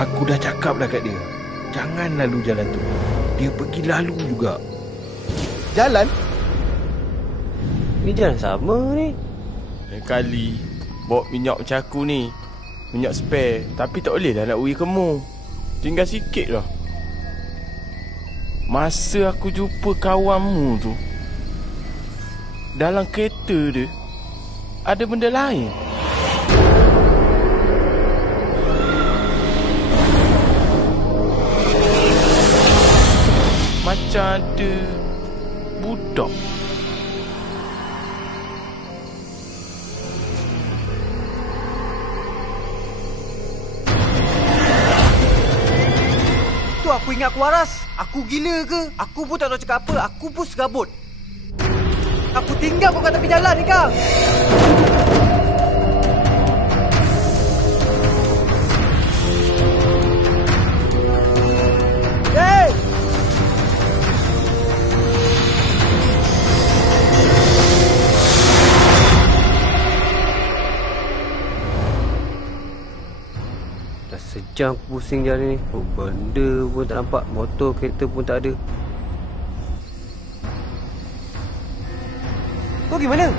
Aku dah cakap dah kat dia, jangan lalu jalan tu. Dia pergi lalu juga. Jalan? Ni jalan sama ni. Lain kali bawa minyak macam aku ni, minyak spare. Tapi tak boleh lah nak uji kemu. Tinggal sikit lah. Masa aku jumpa kawanmu tu, dalam kereta dia ada benda lain. Macam ada budak. Tu aku ingat aku waras. Aku gila ke? Aku pun tak tahu cakap apa. Aku pun segabut. Aku tinggal kau kat tepi jalan ni, Kang. Hey! Dah sejam aku pusing jalan ni. Oh, benda pun tak nampak. Motor, kereta pun tak ada. Kau pergi mana?